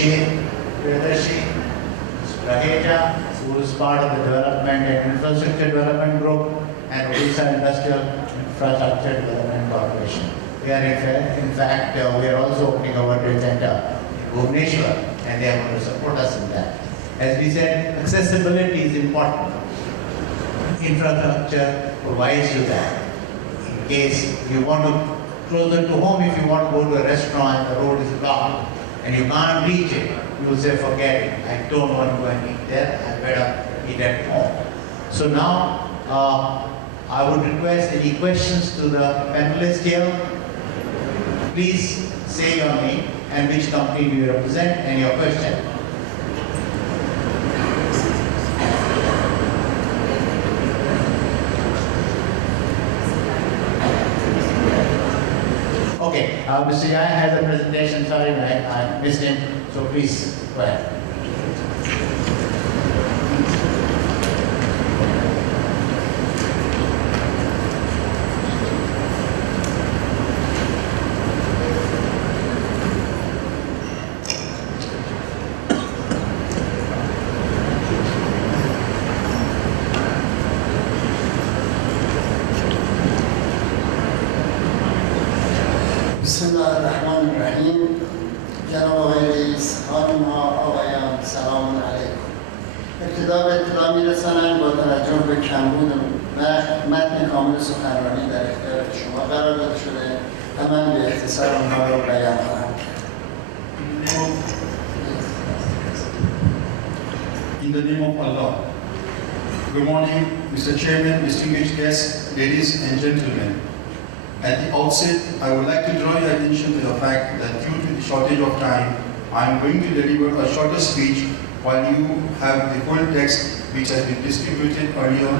Priyadarshi, Mr. Raheja, who is part of the Development and Infrastructure Development Group, and Odisha Industrial Infrastructure Development Corporation. We are in fact, we are also opening our trade center in Bhubaneswar, and they are going to support us in that. As we said, accessibility is important. Infrastructure provides you that. In case you want to closer to home, if you want to go to a restaurant, the road is blocked and you can't reach it, you will say, forget it. I don't want to go and eat there. I better eat at home. So now, I would request any questions to the panelists here. Please say your name and which company do you represent and your question. Okay, Mr. Jaya has a presentation. Sorry, I missed him. So please go ahead. بسم الله الرحمن الرحیم. جناب آقای رئیس، خانم‌ها، آقایان، سلام علیکم. ابتدا به اطلاع می‌رسانم با توجه به کمبود وقت متن کامل سخنرانی در اختیار شما قرار داده شده و من به اختصار آنها را بیان خواهم کرد. In the name of Allah. Good morning, Mr. Chairman, distinguished guests, ladies and gentlemen. At the outset, I would like to draw your attention to the fact that due to the shortage of time, I am going to deliver a shorter speech while you have the full text which has been distributed earlier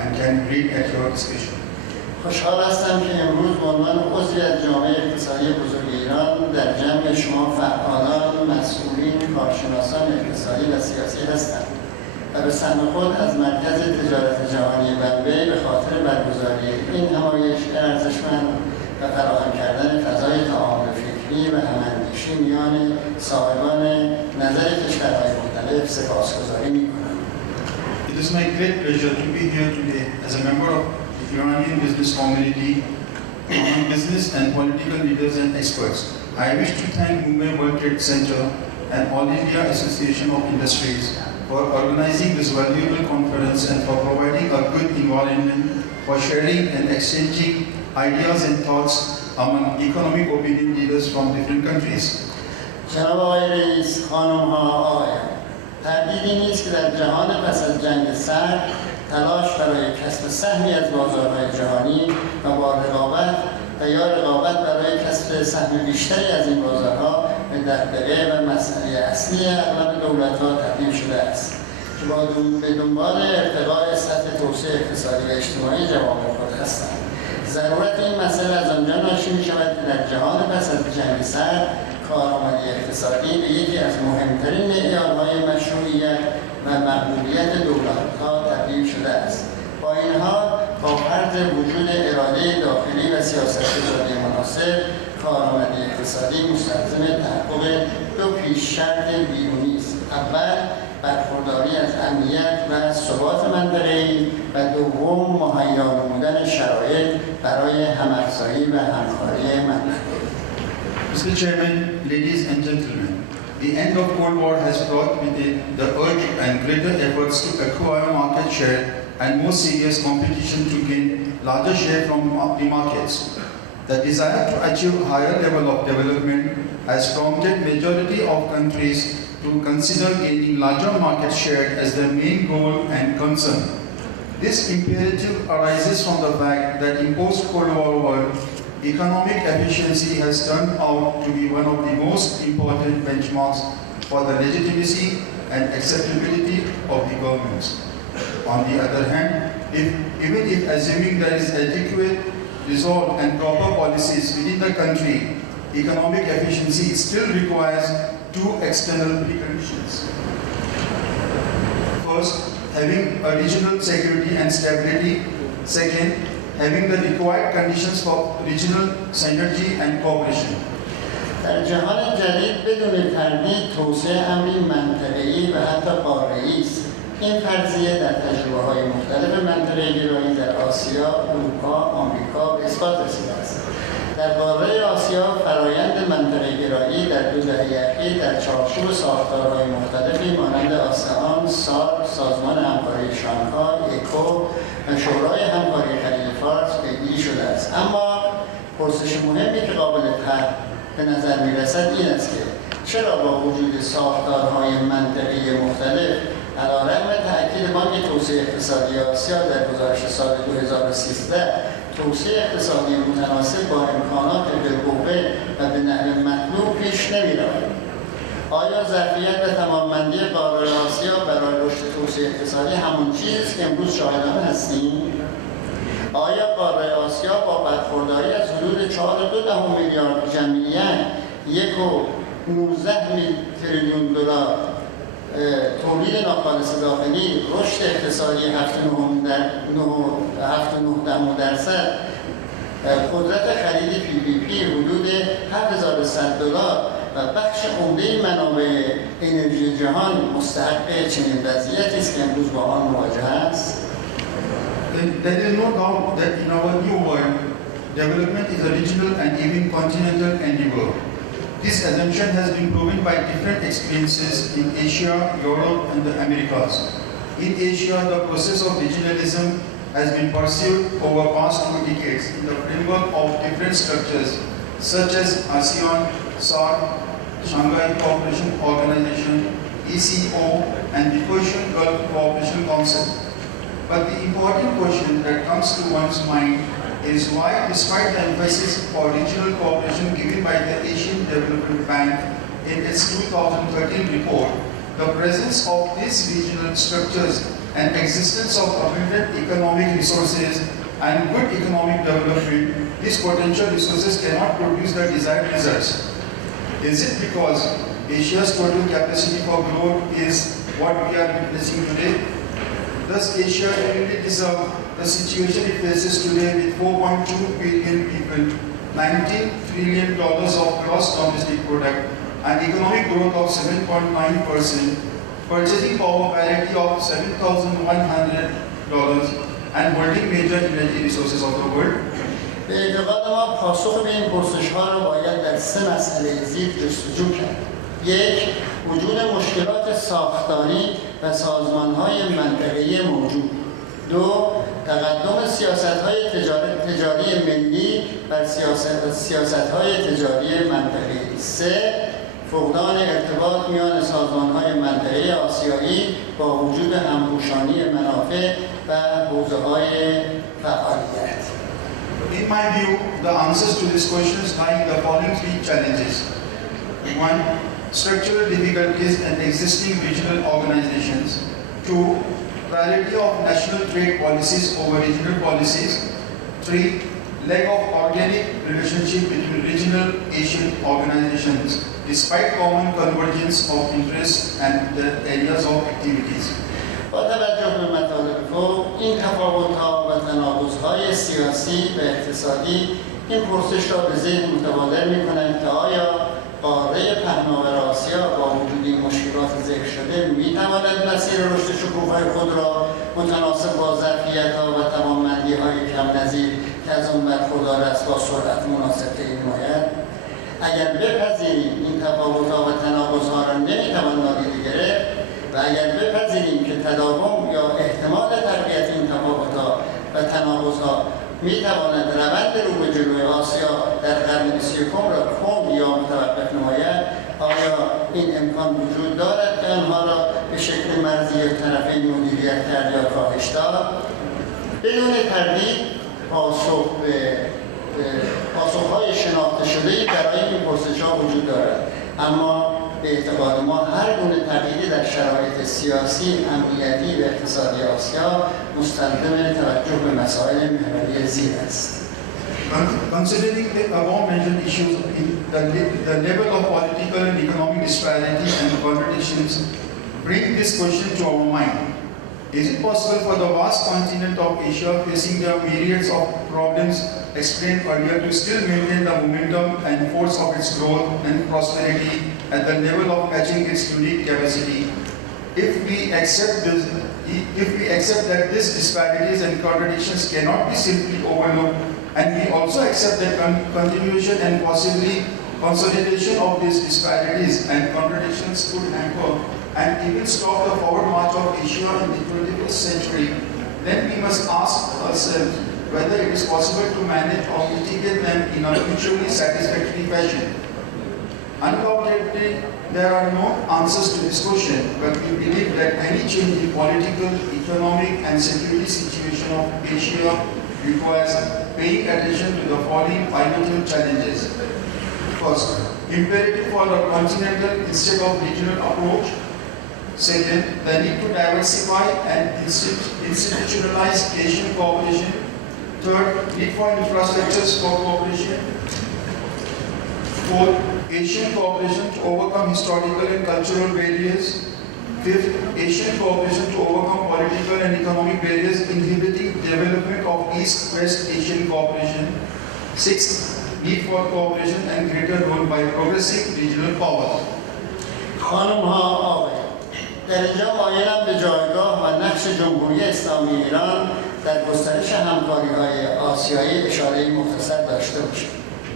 and can read at your discretion. خوشحال هستم که امروز به عنوان عضوی از جامعه اقتصادی بزرگ ایران در جمع شما فعالان، مسئولین، کارشناسان اقتصادی و سیاسی هستم و به سهم خود از مرکز تجارت جهانی بمبئی به خاطر برگزاری این نمایش ارزشمند و فراهم کردن فضای تعامل فکری و هماندیشی میان صاحبان نظر کشورهای مختلف سپاسگزاری می‌کنم. It is my great pleasure to be here today as a member of the Iranian business community, among business and political leaders and experts. I wish to thank Mumbai World Trade Center and All India Association of Industries for organizing this valuable conference and for providing a good environment for sharing and exchanging ideas and thoughts among economic opinion leaders from different countries. جناب آقای رئیس، خانم‌ها، آقایان، تردیدی نیست که در جهان پس از جنگ سرد تلاش برای کسب سهمی از بازارهای جهانی و با رقابت و یا رقابت برای کسب سهم بیشتری از این بازارها به دغدغه و مسئله اصلی اغلب دولت‌ها تبدیل شده است که به دنبال ارتقاء سطح توسعه اقتصادی و اجتماعی جوامع خود هستند. ضرورت این مسئله از آنجا ناشی می‌شود که در جهان پس از جنگ سرد کارآمدی اقتصادی به یکی از مهمترین معیارهای مشروعیت و مقبولیت دولت‌ها تبدیل شده است. با این حال با فرض وجود اراده داخلی و سیاست‌گذاری مناسب، کارآمدی اقتصادی مستلزم تحقق دو پیش‌شرط بیرونی است. اول، برخورداری از امنیت و ثبات منطقه‌ای و دوم، مهیا نمودن شرایط برای هم‌افزایی و همکاری منطقه‌ای. Mr. Chairman, ladies and gentlemen, the end of Cold War has brought with it the urge and greater efforts to acquire market share and more serious competition to gain larger share from the markets. The desire to achieve higher level of development has prompted majority of countries to consider gaining larger market share as their main goal and concern. This imperative arises from the fact that in post-Cold War world, economic efficiency has turned out to be one of the most important benchmarks for the legitimacy and acceptability of the governments. On the other hand, even if assuming there is adequate resolve and proper policies within the country, economic efficiency still requires two external preconditions. First, having a regional security and stability. Second, having the required conditions for regional synergy and cooperation. در جهان جدید بدون تردید توسعه امری منطقه‌ای و حتی قاره‌ای است. این فرضیه در تجربه‌های مختلف منطقه‌گرایی در آسیا، اروپا، آمریکا به اثبات رسیده است. در قاره آسیا فرایند منطقه‌گرایی در 2 دهه اخیر در چارچوب ساختارهای مختلفی مانند آسئان، سال، سازمان همکاری شانگهای، اکو و شورای همکاری خلیج فارس پیگیری شده است. اما پرسش مهمی که قابل طرح به نظر می‌رسد این است که چرا با وجود ساختارهای منطقی مختلف علیرغم تأکید بانک توسعه اقتصادی آسیا در گزارش سال 2013 توسعه اقتصادی متناسب با امکانات بالقوه و به نحو مطلوب پیش نمی‌رود؟ آیا ظرفیت و تمام‌بندی قاره آسیا برای رشد توسعه اقتصادی همون چیزی است که امروز شاهدان هستیم؟ آیا قاره آسیا با برخورداری از حدود 4.2 میلیارد جمعیت 1.19 تریلیون دلار تولید ناخالص داخلی، رشد اقتصادی 7.9%، قدرت خرید PPP حدود 7,100 دلار و بخش عمده منابع انرژی جهان مستحق چنین وضعیتی است که امروز با آن مواجه است؟ There is no doubt that in our new world, development is a regional and even continental endeavor. This assumption has been proven by different experiences in Asia, Europe, and the Americas. In Asia, the process of regionalism has been pursued over past 2 decades in the framework of different structures such as ASEAN, SAARC, Shanghai Cooperation Organization, ECO, and the Persian Gulf Cooperation Council. But the important question that comes to one's mind is why, despite the emphasis for regional cooperation given by the Asian Development Bank in its 2013 report, the presence of these regional structures and existence of abundant economic resources and good economic development, these potential resources cannot produce the desired results. Is it because Asia's total capacity for growth is what we are witnessing today? Does Asia really deserve the situation it faces today with 4.2 billion people, $19 trillion of gross domestic product, and economic growth of 7.9%, purchasing power parity of $7,100, and holding major energy resources of the world? به اعتقاد ما پاسخ به این پرسش‌ها را باید در 3 مسئله زیر جستجو کرد. 1. وجود مشکلات ساختاری و سازمان‌های منطقه‌ای موجود. 2. تقدم سیاست‌های تجاری ملی بر سیاست‌های تجاری منطقه‌ای. 3. فقدان ارتباط میان سازمان‌های منطقه‌ای آسیایی با وجود همپوشانی منافع و حوزه‌های فعالیت. In my view, the answers to these questions lie in the following 3 challenges. 1. Structural difficulties in existing regional organizations. 2. Priority of national trade policies over regional policies. 3. Lack of organic relationship between regional Asian organizations, despite common convergence of interests and the areas of activities. با توجه به مطالب فوق، این تفاوت‌ها و تناقض‌های سیاسی و اقتصادی این پرسش را به ذهن متبادر می‌کنند که آیا قاره پهناور آسیا با وجود این مشکلات ذکر شده می‌تواند مسیر رشد شکوفای خود را متناسب با ظرفیت‌ها و توانمندی‌های کم‌نظیر که از آن برخوردار است با سرعت مناسب تعیین نماید؟ اگر بپذیریم این تفاوت‌ها و تناقض‌ها را نمی‌توان نادیده گرفت و اگر بپذیریم که تداوم یا احتمال تقویت این تفاوت‌ها و تناقض‌ها می‌تواند روند رو به جلوی آسیا در قرن 21 را کند یا متوقف نماید، آیا این امکان وجود دارد که آنها را به شکل مرزی طرفین مدیریت کرد یا کاهش داد؟ بدون تردید پاسخ‌های شناخته شده‌ای برای این پرسش‌ها وجود دارد، اما به اعتقاد ما هر گونه تغییری در شرایط سیاسی، امنیتی و اقتصادی آسیا مستلزم توجه به مسائل محوری زیر است. Considering the above-mentioned issues, the level of political and economic disparity and contradictions bring this question to our mind. Is it possible for the vast continent of Asia facing the myriads of problems explained earlier to still maintain the momentum and force of its growth and prosperity at the level of matching its unique capacity? If we accept that these disparities and contradictions cannot be simply overlooked, and we also accept that continuation and possibly consolidation of these disparities and contradictions could hamper and even stop the forward march of Asia in the 21st century, then we must ask ourselves whether it is possible to manage or mitigate them in a mutually satisfactory fashion. Undoubtedly, there are no answers to this question, but we believe that any change in political, economic, and security situation of Asia requires paying attention to the following pivotal challenges. First, imperative for a continental instead of regional approach. Second, the need to diversify and institutionalize Asian cooperation. Third, need for infrastructures for cooperation. Fourth, Asian cooperation to overcome historical and cultural barriers. Fifth, Asian cooperation to overcome political and economic barriers inhibiting development of East-West Asian cooperation. Sixth, need for cooperation and greater role by progressive regional powers. خانم ها آقایان، در اینجا مایلم به جایگاه و نقش جمهوری اسلامی ایران در گسترش همکاری‌های آسیایی اشاره مختصر داشته باشم.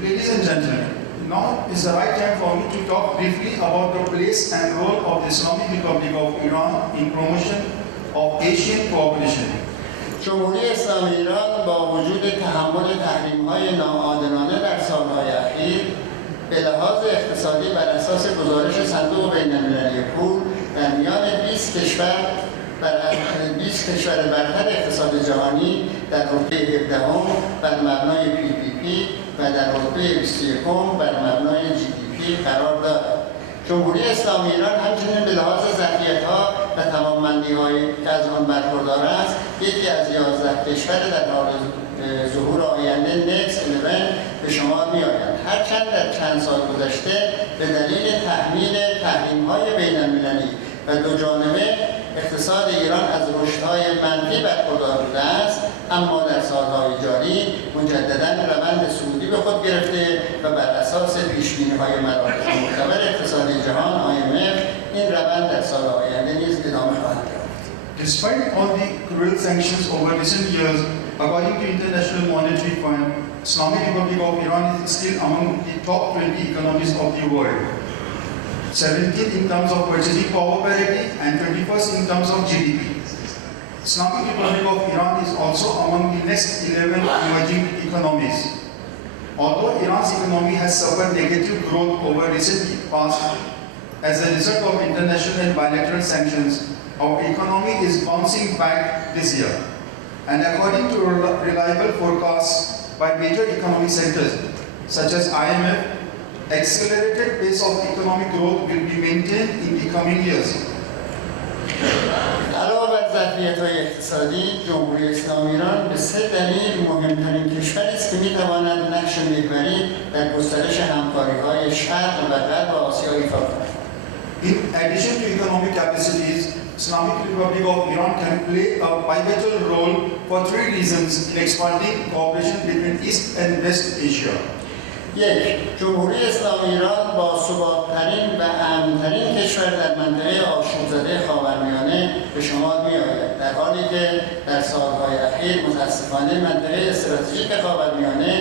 Ladies and gentlemen, now is the right time for me to talk briefly about the place and role of the Islamic Republic of Iran in promotion of Asian cooperation. جمهوری اسلامی ایران با وجود تحمل تحریم‌های ناعادلانه در سال‌های اخیر به لحاظ اقتصادی بر اساس گزارش صندوق بین‌المللی پول در میان 20 کشور برتر اقتصاد جهانی در رتبه 17 بر مبنای PPP و در رتبه 21 بر مبنای GDP قرار دارد. جمهوری اسلامی ایران همچنین به لحاظ ظرفیت‌ها و توانمندی‌هایی که از آن برخوردار است، یکی از 11 کشور در حال ظهور آینده نکس 11 به شمار می‌آید. هرچند در چند سال گذشته به دلیل تحمیل تحریم‌های بین‌المللی و دوجانبه اقتصاد ایران از رشدهای منفی برخوردار بوده است، اما در سالهای جاری مجدداً روند صعودی به خود گرفته و بر اساس پیش‌بینی‌های مراکز معتبر اقتصادی جهان IMF این روند در سال آینده نیز ادامه خواهد یافت. Despite all the cruel sanctions over recent years, according to International Monetary Fund, Islamic Republic of Iran is still among the top 20 economies of the world. 17th in terms of purchasing power parity and 21st in terms of GDP. Islamic Republic of Iran is also among the next 11 emerging economies. Although Iran's economy has suffered negative growth over recent past as a result of international and bilateral sanctions, our economy is bouncing back this year. And according to reliable forecasts by major economic centers such as IMF, accelerated pace of economic growth will be maintained in the coming years. علاوه بر ظرفیت‌های اقتصادی، جمهوری اسلامی ایران به 3 دلیل مهمترین کشوری است که می‌تواند نقش محوری در گسترش همکاری‌های شرق و غرب آسیا ایفا کند. In addition to economic capacities, Islamic Republic of Iran can play a pivotal role for 3 reasons in expanding cooperation between East and West Asia. یک، جمهوری اسلامی ایران با ثبات‌ترین و امن‌ترین کشور در منطقه آشوب‌زده خاورمیانه به شمار می‌آید، در حالی که در سال‌های اخیر متأسفانه منطقه استراتژیک خاورمیانه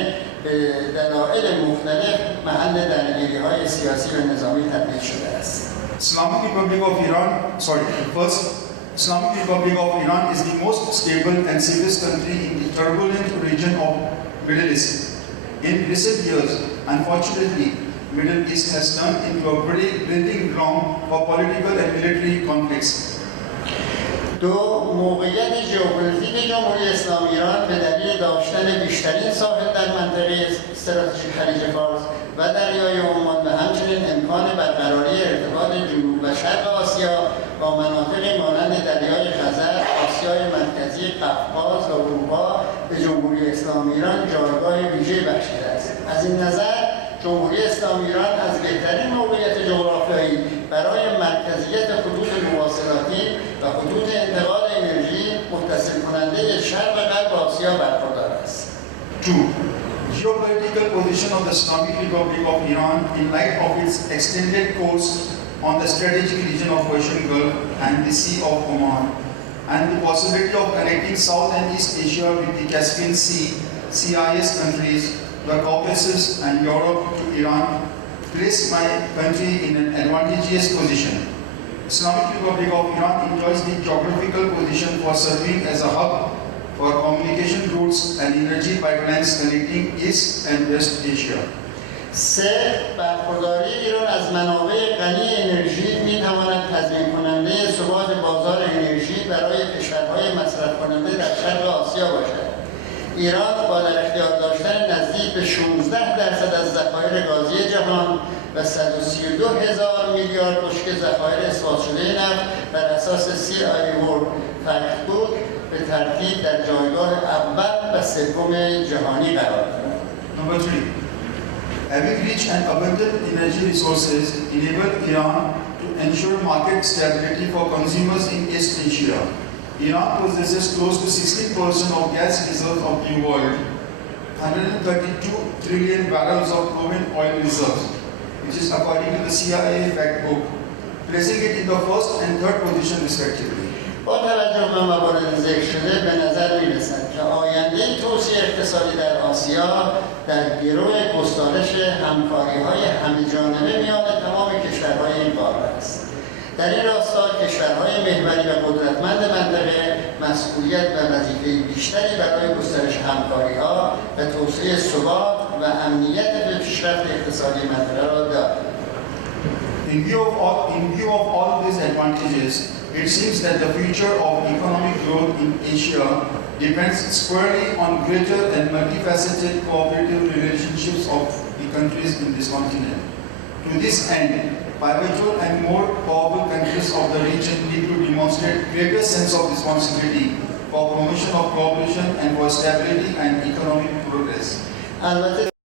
به دلایل مختلف محل درگیری‌های سیاسی و نظامی تبدیل شده است. Islamic Republic of Iran is the most stable and safest country in the turbulent region of Middle East. In recent years, unfortunately, Middle East has turned into a breeding ground for political and military conflicts. دو، موقعیت ژئوپلیتیک جمهوری اسلامی ایران به دلیل داشتن بیشترین ساحل در منطقه استراتژیک خلیج فارس و دریای عمان و همچنین امکان برقراری ارتباط جنوب و شرق آسیا با مناطقی مانند دریای خزر، آسیای مرکزی، قفقاز و اروپا به جمهوری اسلامی ایران جایگاه ویژه‌ای بخشیده است. از این نظر جمهوری اسلامی ایران از بهترین موقعیت جغرافیایی برای مرکزیت خطوط مواصلاتی و خطوط انتقال انرژی position of the Islamic Republic of Iran in light of its extended course on the strategic region of Persian Gulf and the Sea of Oman, and the possibility of connecting South and East Asia with the Caspian Sea, CIS countries, the Caucasus and Europe to Iran, placed my country in an advantageous position. Islamic Republic of Iran enjoys the geographical position for serving as a hub for communication routes and energy pipelines connecting East and West Asia. سه، برخورداری ایران از منابع غنی انرژی می‌تواند تضمین کننده ثبات بازار انرژی برای کشورهای مصرف کننده در شرق آسیا باشد. ایران با در اختیار داشتن نزدیک به 16% از ذخایر گازی جهان و 132,000 میلیارد بشکه ذخایر اثبات شده نفت بر اساس CIA World Factbook به ترتیب در جایگاه اول و سوم جهانی قرار دارد. Number 3. Having rich and abundant energy resources enable Iran to ensure market stability for consumers in East Asia. Iran possesses close to 16% of gas reserves of the world, 132 trillion barrels of proven oil reserves, which is according to the CIA fact book, placing it in the first and third position respectively. با توجه به موارد ذکر شده به نظر می‌رسد که آینده توسعه اقتصادی در آسیا در گرو گسترش همکاری‌های همه‌جانبه میان تمام کشورهای این قاره است. در این راستا کشورهای محوری و قدرتمند منطقه مسئولیت و وظیفه بیشتری برای گسترش همکاری‌ها و توسعه ثبات و امنیت به پیشرفت اقتصادی منطقه را دارند. In view of all these advantages, it seems that the future of economic growth in Asia depends squarely on greater and multifaceted cooperative relationships of the countries in this continent. To this end, pivotal and more powerful countries of the region need to demonstrate greater sense of responsibility for promotion of cooperation and for stability and economic progress. البته